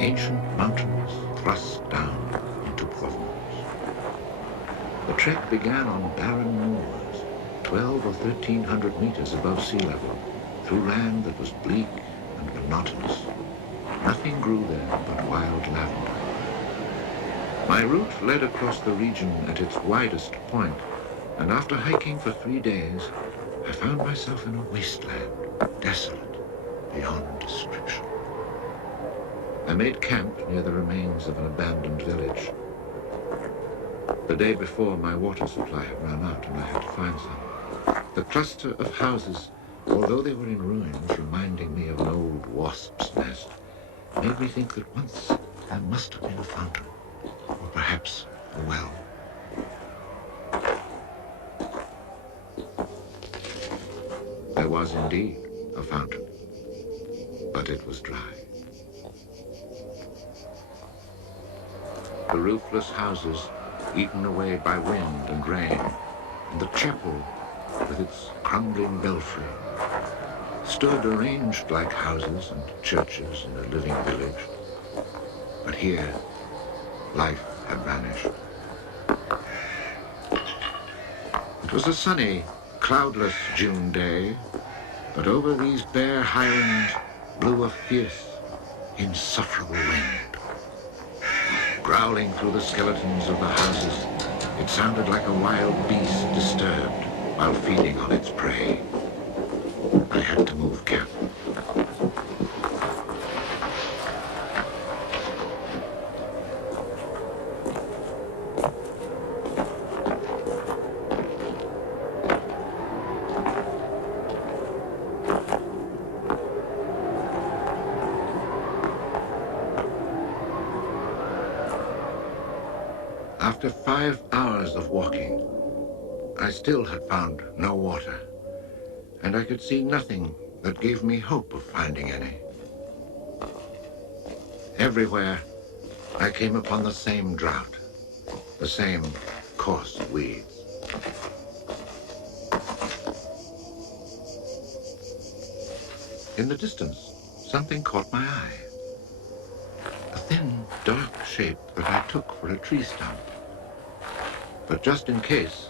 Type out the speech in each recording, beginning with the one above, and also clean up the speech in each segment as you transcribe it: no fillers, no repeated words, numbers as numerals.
ancient mountains thrust down into Provence. The trek began on barren moors, 12 or 1,300 meters above sea level, through land that was bleak and monotonous. Nothing grew there but wild lavender. My route led across the region at its widest point, and after hiking for 3 days, I found myself in a wasteland, desolate beyond description. I made camp near the remains of an abandoned village. The day before, my water supply had run out and I had to find some. The cluster of houses, although they were in ruins, reminding me of an old wasp's nest, made me think that once there must have been a fountain, or perhaps a well. There was indeed a fountain, but it was dry. The roofless houses, eaten away by wind and rain, and the chapel, with its crumbling belfry, stood arranged like houses and churches in a living village. But here, life had vanished. It was a sunny, cloudless June day, but over these bare highlands blew a fierce, insufferable wind. Growling through the skeletons of the houses, it sounded like a wild beast disturbed while feeding on its prey. I had to move camp. After 5 hours of walking, I still had found no water, and I could see nothing that gave me hope of finding any. Everywhere, I came upon the same drought, the same coarse weeds. In the distance, something caught my eye. A thin, dark shape that I took for a tree stump. But just in case,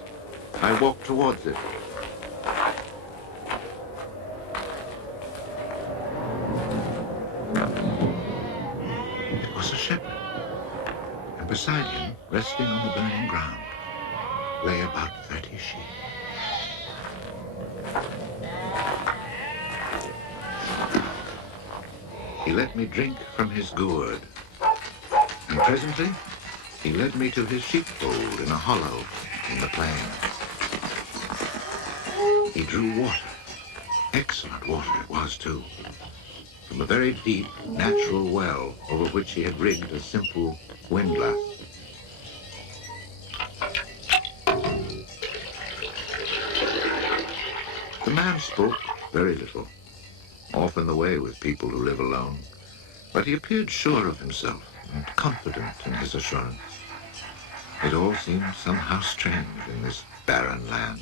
I walked towards it. It was a shepherd, and beside him, resting on the burning ground, lay about 30 sheep. He let me drink from his gourd, and presently, he led me to his sheepfold in a hollow in the plain. He drew water. Excellent water it was, too. From a very deep, natural well over which he had rigged a simple windlass. The man spoke very little, often the way with people who live alone, but he appeared sure of himself and confident in his assurance. It all seemed somehow strange in this barren land.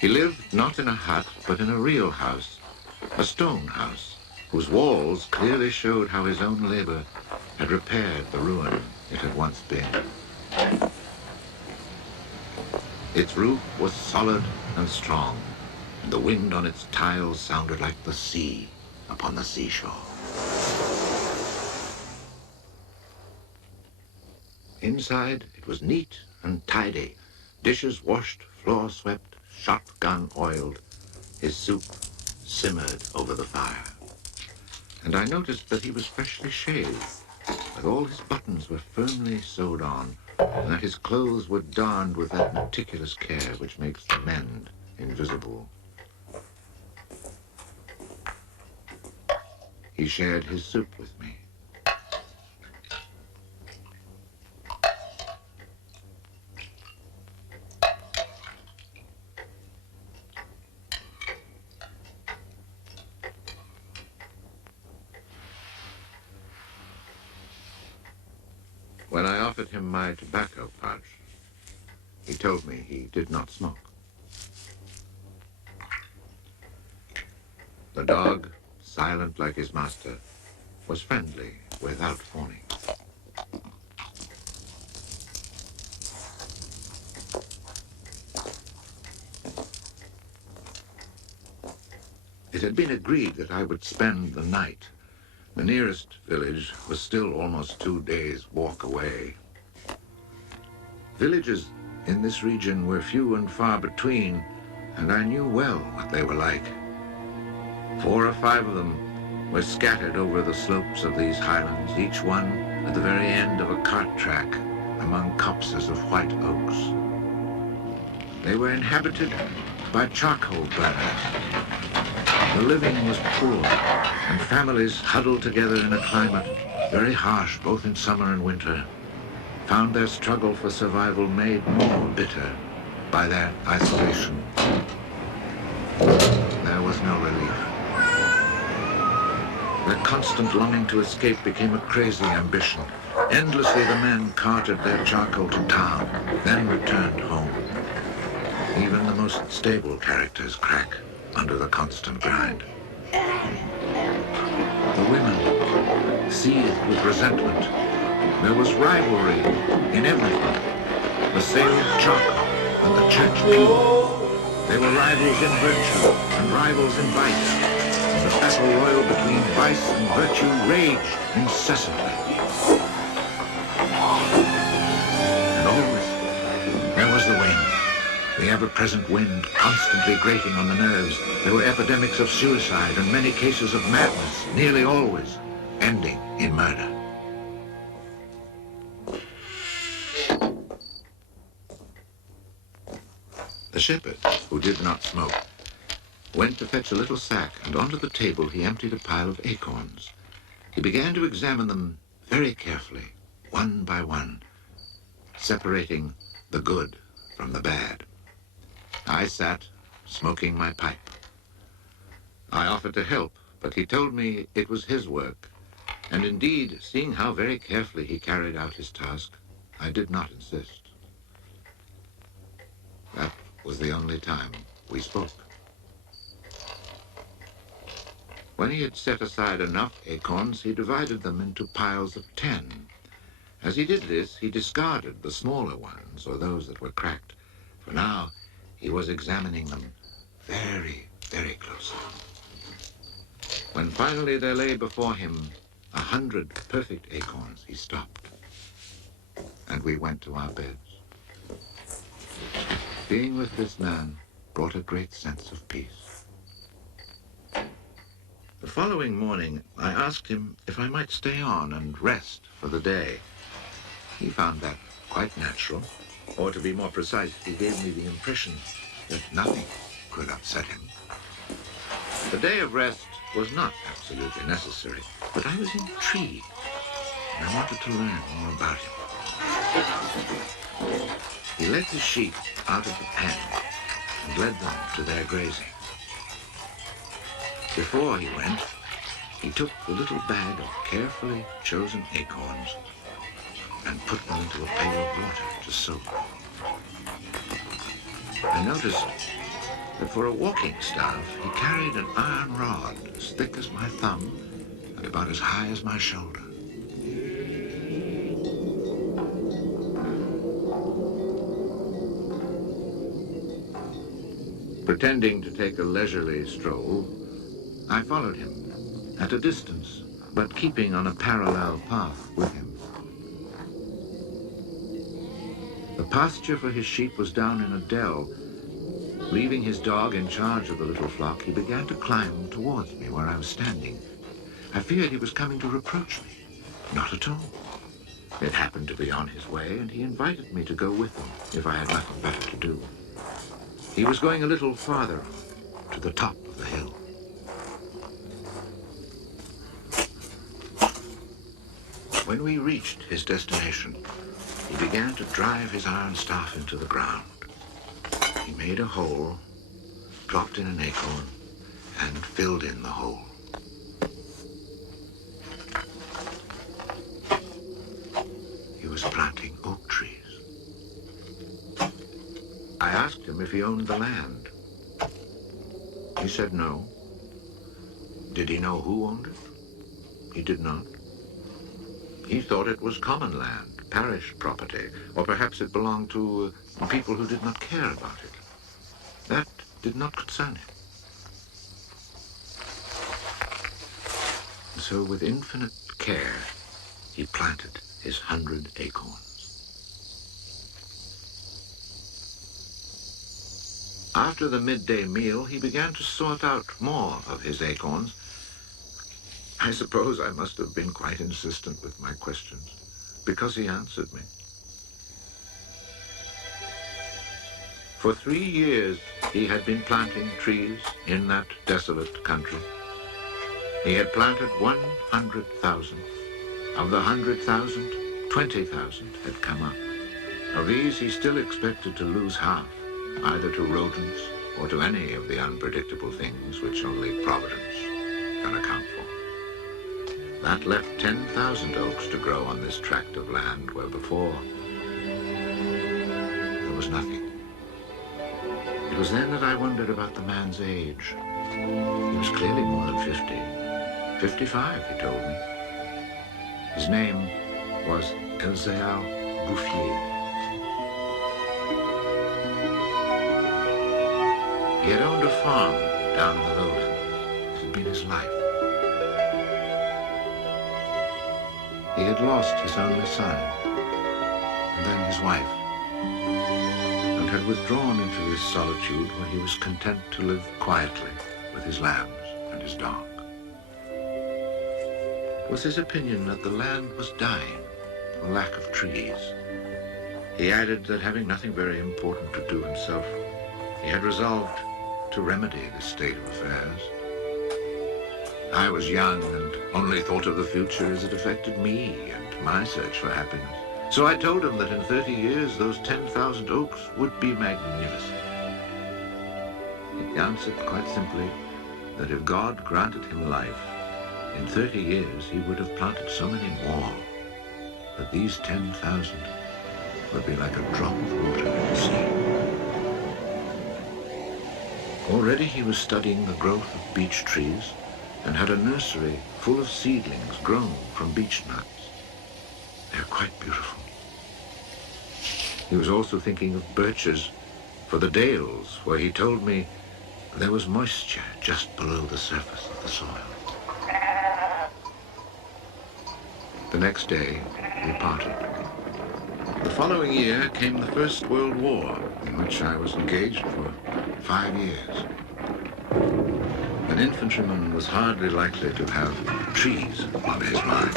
He lived not in a hut, but in a real house, a stone house, whose walls clearly showed how his own labor had repaired the ruin it had once been. Its roof was solid and strong, and the wind on its tiles sounded like the sea upon the seashore. Inside, it was neat and tidy. Dishes washed, floor swept, shotgun oiled. His soup simmered over the fire. And I noticed that he was freshly shaved, that all his buttons were firmly sewed on, and that his clothes were darned with that meticulous care which makes the mend invisible. He shared his soup with me. When I offered him my tobacco pouch, he told me he did not smoke. The dog, silent like his master, was friendly without fawning. It had been agreed that I would spend the night. The nearest village was still almost 2 days' walk away. Villages in this region were few and far between, and I knew well what they were like. 4 or 5 of them were scattered over the slopes of these highlands, each one at the very end of a cart track among copses of white oaks. They were inhabited by charcoal burners. The living was poor, and families huddled together in a climate very harsh both in summer and winter found their struggle for survival made more bitter by their isolation. There was no relief. Their constant longing to escape became a crazy ambition. Endlessly the men carted their charcoal to town, then returned home. Even the most stable characters crack under the constant grind. The women seethed with resentment. There was rivalry in everything. The sale of charcoal and the church pew. They were rivals in virtue and rivals in vice. And the battle royal between vice and virtue raged incessantly. And always there was the wind. The ever-present wind constantly grating on the nerves. There were epidemics of suicide and many cases of madness, nearly always ending in murder. The shepherd, who did not smoke, went to fetch a little sack, and onto the table he emptied a pile of acorns. He began to examine them very carefully, one by one, separating the good from the bad. I sat, smoking my pipe. I offered to help, but he told me it was his work, and indeed, seeing how very carefully he carried out his task, I did not insist. That was the only time we spoke. When he had set aside enough acorns, he divided them into piles of 10. As he did this, he discarded the smaller ones, or those that were cracked, for now he was examining them very, very closely. When finally there lay before him 100 perfect acorns, he stopped, and we went to our beds. Being with this man brought a great sense of peace. The following morning, I asked him if I might stay on and rest for the day. He found that quite natural, or to be more precise, he gave me the impression that nothing could upset him. The day of rest was not absolutely necessary, but I was intrigued, and I wanted to learn more about him. He led his sheep out of the pen and led them to their grazing. Before he went, he took the little bag of carefully chosen acorns and put them into a pail of water to soak. I noticed that for a walking staff, he carried an iron rod as thick as my thumb and about as high as my shoulder. Pretending to take a leisurely stroll, I followed him at a distance, but keeping on a parallel path with him. The pasture for his sheep was down in a dell. Leaving his dog in charge of the little flock, he began to climb towards me where I was standing. I feared he was coming to reproach me. Not at all. It happened to be on his way, and he invited me to go with him if I had nothing better to do. He was going a little farther on, to the top of the hill. When we reached his destination, he began to drive his iron staff into the ground. He made a hole, dropped in an acorn, and filled in the hole. He was planting oak trees. I asked him if he owned the land. He said no. Did he know who owned it? he did not. He thought it was common land, parish property, or perhaps it belonged to people who did not care about it. That did not concern him. And so with infinite care, he planted his 100 acorns. After the midday meal, he began to sort out more of his acorns. I suppose I must have been quite insistent with my questions, because he answered me. For 3 years, he had been planting trees in that desolate country. He had planted 100,000. Of the 100,000, 20,000 had come up. Of these, he still expected to lose half, either to rodents or to any of the unpredictable things which only Providence can account for. That left 10,000 oaks to grow on this tract of land where before there was nothing. It was then that I wondered about the man's age. He was clearly more than 50. 55, he told me. His name was Elzéar Bouffier. He had owned a farm down in the lowlands. It had been his life. He had lost his only son, and then his wife, and had withdrawn into this solitude where he was content to live quietly with his lambs and his dog. It was his opinion that the land was dying from lack of trees. He added that having nothing very important to do himself, he had resolved to remedy this state of affairs. I was young and only thought of the future as it affected me and my search for happiness. So I told him that in 30 years those 10,000 oaks would be magnificent. He answered quite simply that if God granted him life, in 30 years he would have planted so many more that these 10,000 would be like a drop of water in the sea. Already he was studying the growth of beech trees and had a nursery full of seedlings grown from beech nuts. They're quite beautiful. He was also thinking of birches for the dales, where he told me there was moisture just below the surface of the soil. The next day, we parted. The following year came the First World War, in which I was engaged for 5 years. An infantryman was hardly likely to have trees on his mind.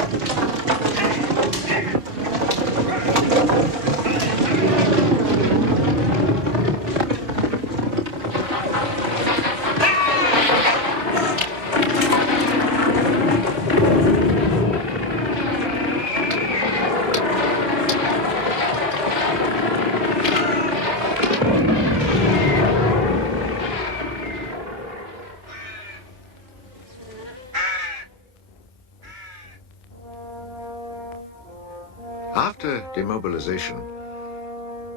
After demobilization,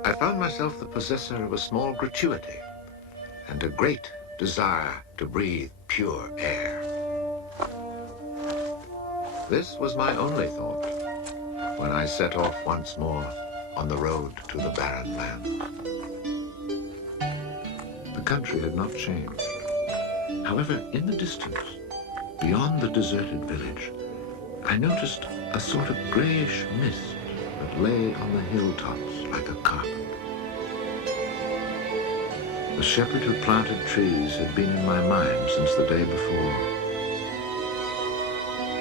I found myself the possessor of a small gratuity and a great desire to breathe pure air. This was my only thought when I set off once more on the road to the barren land. The country had not changed. However, in the distance, beyond the deserted village, I noticed a sort of grayish mist that lay on the hilltops like a carpet. The shepherd who planted trees had been in my mind since the day before.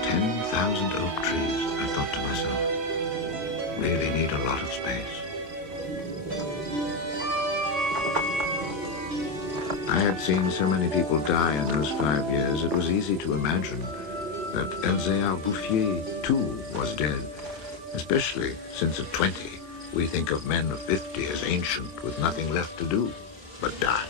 10,000 oak trees, I thought to myself, really need a lot of space. I had seen so many people die in those 5 years, it was easy to imagine that Elzéar Bouffier, too, was dead, especially since at 20, we think of men of 50 as ancient with nothing left to do but die.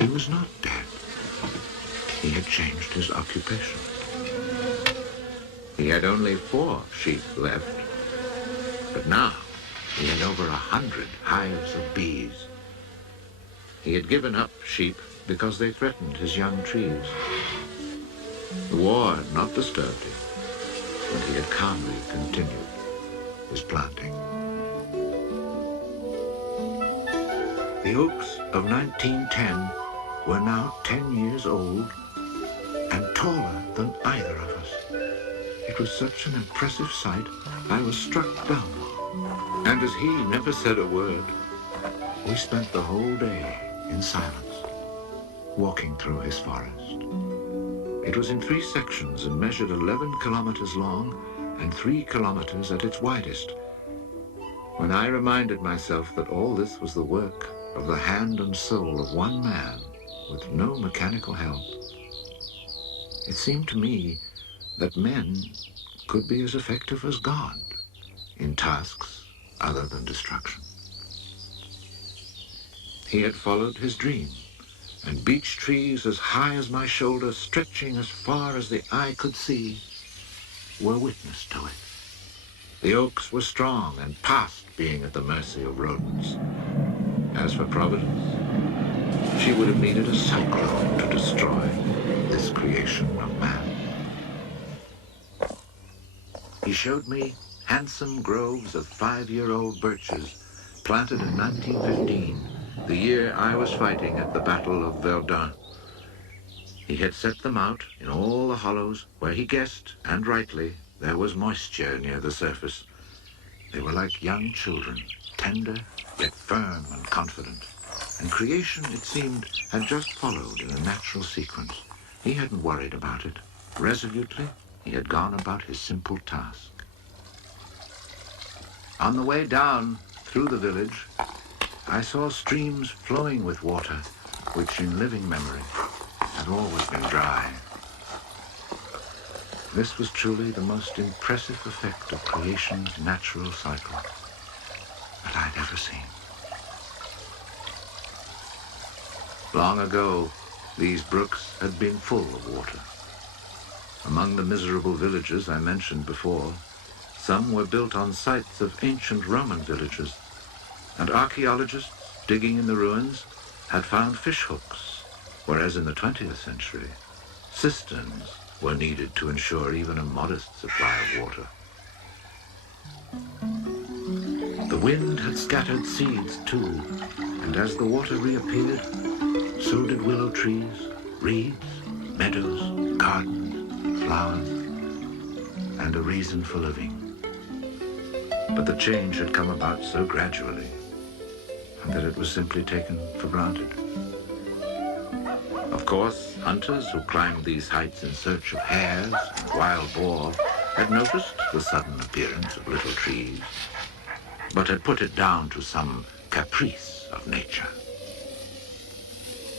He was not dead. He had changed his occupation. He had only 4 sheep left, but now He had over 100 hives of bees. He had given up sheep because they threatened his young trees. The war had not disturbed him, and he had calmly continued his planting. The oaks of 1910 were now 10 years old and taller than either of us. It was such an impressive sight, I was struck dumb. And as he never said a word, we spent the whole day in silence, walking through his forest. It was in 3 sections and measured 11 kilometers long and 3 kilometers at its widest. When I reminded myself that all this was the work of the hand and soul of one man with no mechanical help, it seemed to me that men could be as effective as God in tasks other than destruction. He had followed his dream, and beech trees as high as my shoulder, stretching as far as the eye could see, were witness to it. The oaks were strong and past being at the mercy of rodents. As for Providence, she would have needed a cyclone to destroy this creation of man. He showed me handsome groves of 5-year-old birches planted in 1915, the year I was fighting at the Battle of Verdun. He had set them out in all the hollows where he guessed, and rightly, there was moisture near the surface. They were like young children, tender yet firm and confident. And creation, it seemed, had just followed in a natural sequence. He hadn't worried about it. Resolutely, he had gone about his simple task. On the way down through the village, I saw streams flowing with water, which in living memory had always been dry. This was truly the most impressive effect of creation's natural cycle that I'd ever seen. Long ago, these brooks had been full of water. Among the miserable villages I mentioned before, some were built on sites of ancient Roman villages, and archaeologists digging in the ruins had found fish hooks, whereas in the 20th century, cisterns were needed to ensure even a modest supply of water. The wind had scattered seeds too, and as the water reappeared, so did willow trees, reeds, meadows, gardens, flowers, and a reason for living. But the change had come about so gradually that it was simply taken for granted. Of course, hunters who climbed these heights in search of hares and wild boar had noticed the sudden appearance of little trees, but had put it down to some caprice of nature.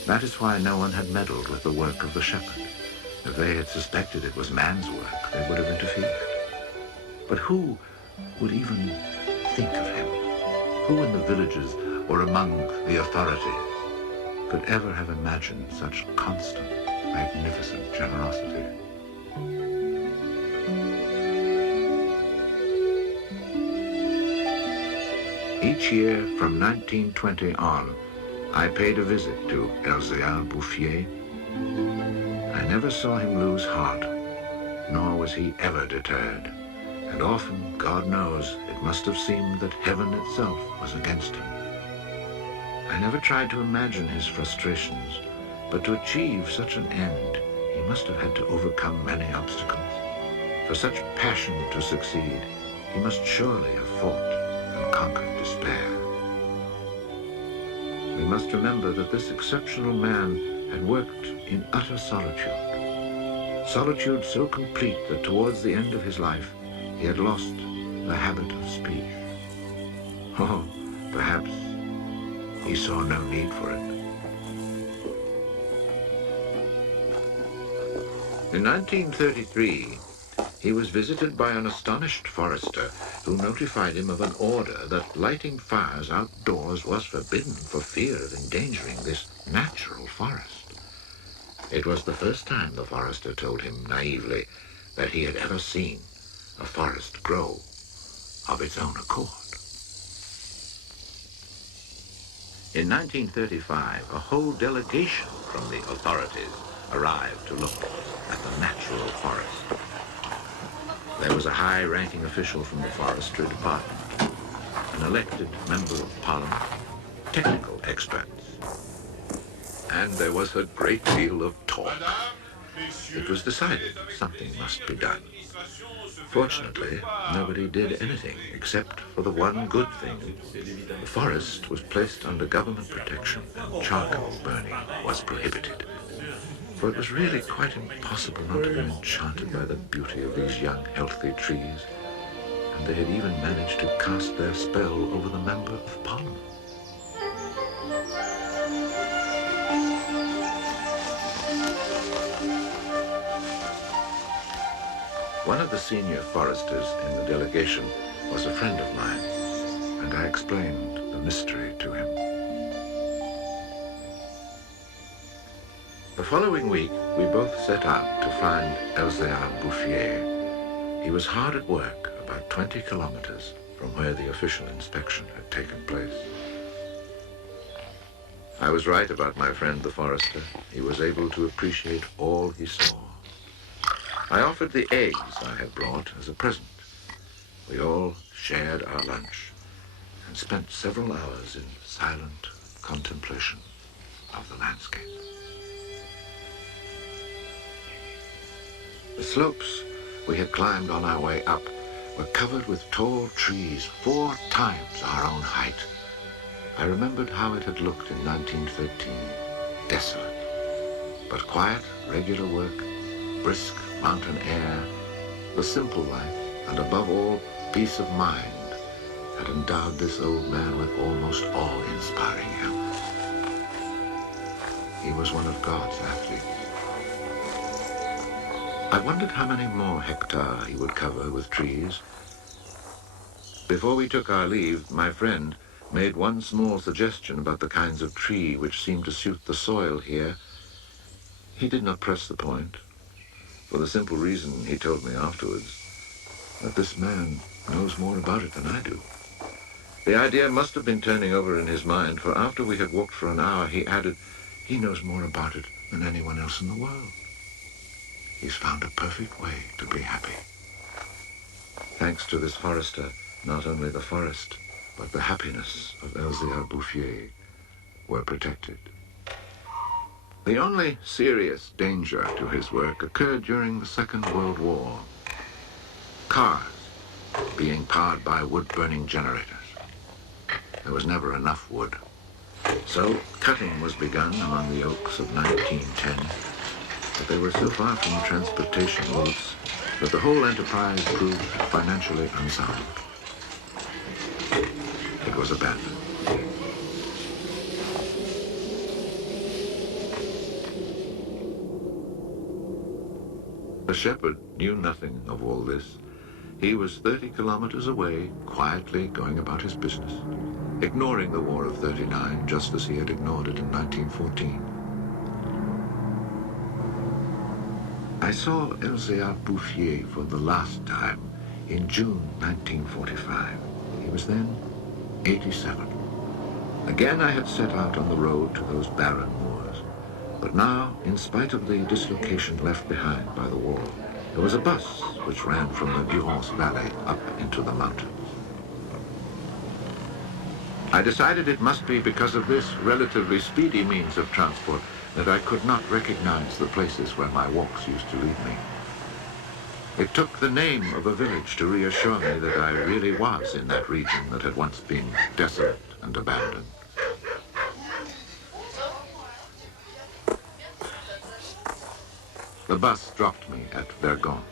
That is why no one had meddled with the work of the shepherd. If they had suspected it was man's work, they would have interfered. But who would even think of him? Who in the villages or among the authorities could ever have imagined such constant, magnificent generosity? Each year from 1920 on, I paid a visit to Elzéar Bouffier. I never saw him lose heart, nor was he ever deterred. And often, God knows, it must have seemed that heaven itself was against him. I never tried to imagine his frustrations, but to achieve such an end, he must have had to overcome many obstacles. For such passion to succeed, he must surely have fought and conquered despair. We must remember that this exceptional man had worked in utter solitude. Solitude so complete that towards the end of his life, he had lost the habit of speech. Oh, perhaps he saw no need for it. In 1933, he was visited by an astonished forester who notified him of an order that lighting fires outdoors was forbidden for fear of endangering this natural forest. It was the first time, the forester told him naively, that he had ever seen a forest grow of its own accord. In 1935, a whole delegation from the authorities arrived to look at the natural forest. There was a high-ranking official from the forestry department, an elected member of parliament, technical experts, and there was a great deal of talk. It was decided something must be done. Fortunately, nobody did anything except for the one good thing. The forest was placed under government protection and charcoal burning was prohibited. For it was really quite impossible not to be enchanted by the beauty of these young, healthy trees. And they had even managed to cast their spell over the Member of Parliament. One of the senior foresters in the delegation was a friend of mine, and I explained the mystery to him. The following week, we both set out to find Elzéar Bouffier. He was hard at work about 20 kilometers from where the official inspection had taken place. I was right about my friend the forester. He was able to appreciate all he saw. I offered the eggs I had brought as a present. We all shared our lunch and spent several hours in silent contemplation of the landscape. The slopes we had climbed on our way up were covered with tall trees 4 times our own height. I remembered how it had looked in 1913, desolate, but quiet, regular work, brisk mountain air, the simple life, and above all, peace of mind, had endowed this old man with almost awe-inspiring health. He was one of God's athletes. I wondered how many more hectares he would cover with trees. Before we took our leave, my friend made one small suggestion about the kinds of tree which seemed to suit the soil here. He did not press the point, for the simple reason, he told me afterwards, that this man knows more about it than I do. The idea must have been turning over in his mind, for after we had walked for an hour, he added, he knows more about it than anyone else in the world. He's found a perfect way to be happy. Thanks to this forester, not only the forest, but the happiness of Elzéar Bouffier were protected. The only serious danger to his work occurred during the Second World War. Cars being powered by wood-burning generators. There was never enough wood. So cutting was begun among the oaks of 1910, but they were so far from transportation routes that the whole enterprise proved financially unsound. It was abandoned. The shepherd knew nothing of all this. He was 30 kilometers away, quietly going about his business, ignoring the War of '39 just as he had ignored it in 1914. I saw Elzéar Bouffier for the last time in June 1945. He was then 87. Again I had set out on the road to those barren moors. But now, in spite of the dislocation left behind by the war, there was a bus which ran from the Durance Valley up into the mountains. I decided it must be because of this relatively speedy means of transport that I could not recognize the places where my walks used to lead me. It took the name of a village to reassure me that I really was in that region that had once been desolate and abandoned. The bus dropped me at Vergon.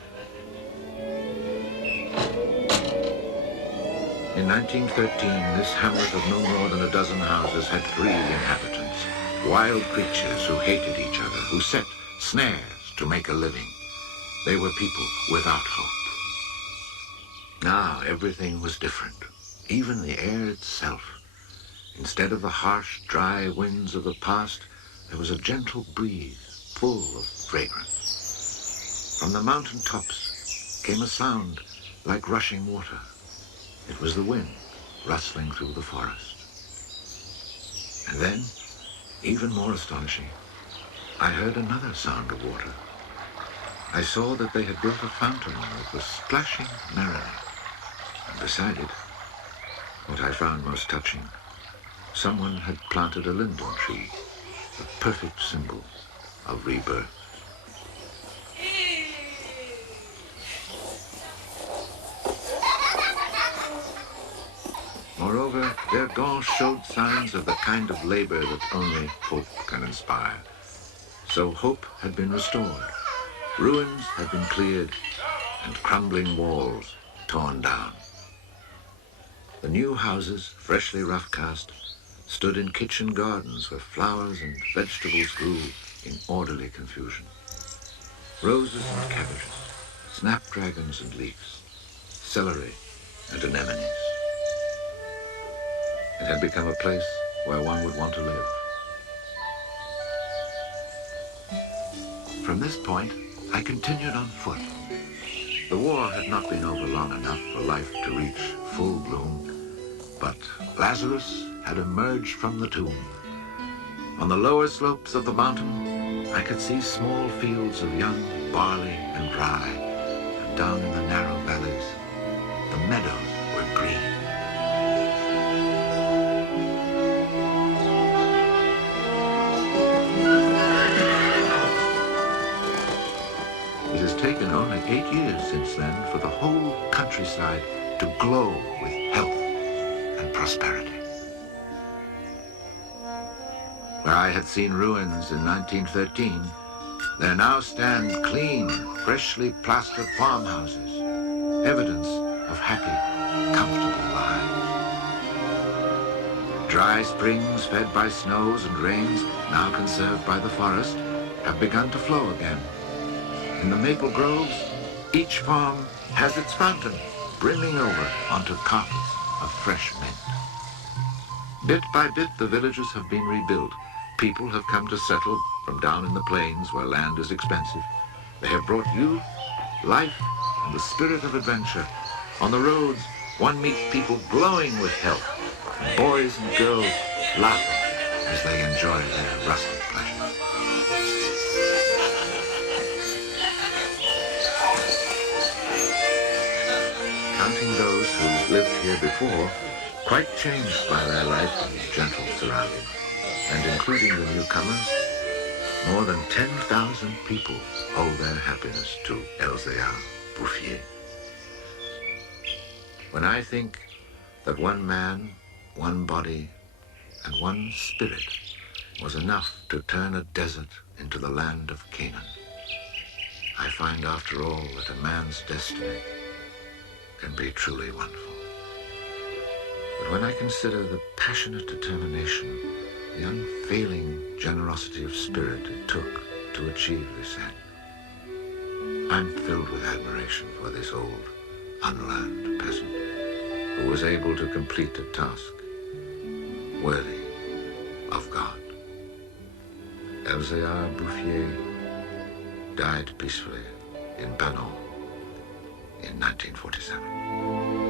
In 1913, this hamlet of no more than a dozen houses had 3 inhabitants, wild creatures who hated each other, who set snares to make a living. They were people without hope. Now everything was different, even the air itself. Instead of the harsh, dry winds of the past, there was a gentle breeze full of fragrance. From the mountain tops came a sound like rushing water. It was the wind rustling through the forest. And Then, even more astonishing, I heard another sound of water. I saw that they had built a fountain that was splashing merrily. And beside it, what I found most touching, someone had planted a linden tree, a perfect symbol of rebirth. Moreover, Vergon showed signs of the kind of labor that only hope can inspire. So hope had been restored, ruins had been cleared, and crumbling walls torn down. The new houses, freshly rough-cast, stood in kitchen gardens where flowers and vegetables grew in orderly confusion. Roses and cabbages, snapdragons and leeks, celery and anemones. It had become a place where one would want to live. From this point, I continued on foot. The war had not been over long enough for life to reach full bloom, but Lazarus had emerged from the tomb. On the lower slopes of the mountain, I could see small fields of young barley and rye, and down in the narrow valleys, the meadows were green. It has taken only 8 years since then for the whole countryside to glow with health and prosperity. Where I had seen ruins in 1913, there now stand clean, freshly plastered farmhouses, evidence of happy, comfortable lives. Dry springs fed by snows and rains, now conserved by the forest, have begun to flow again. In the maple groves, each farm has its fountain brimming over onto carpets of fresh mint. Bit by bit, the villages have been rebuilt. People have come to settle from down in the plains where land is expensive. They have brought youth, life, and the spirit of adventure. On the roads, one meets people glowing with health, and boys and girls laughing as they enjoy their rustic pleasures. Counting those who lived here before, quite changed by their life in gentle surroundings, and including the newcomers, more than 10,000 people owe their happiness to Elzéar Bouffier. When I think that one man, one body, and one spirit was enough to turn a desert into the land of Canaan, I find after all that a man's destiny can be truly wonderful. But when I consider the passionate determination, the unfailing generosity of spirit it took to achieve this end, I'm filled with admiration for this old, unlearned peasant who was able to complete a task worthy of God. Elzéar Bouffier died peacefully in Banon in 1947.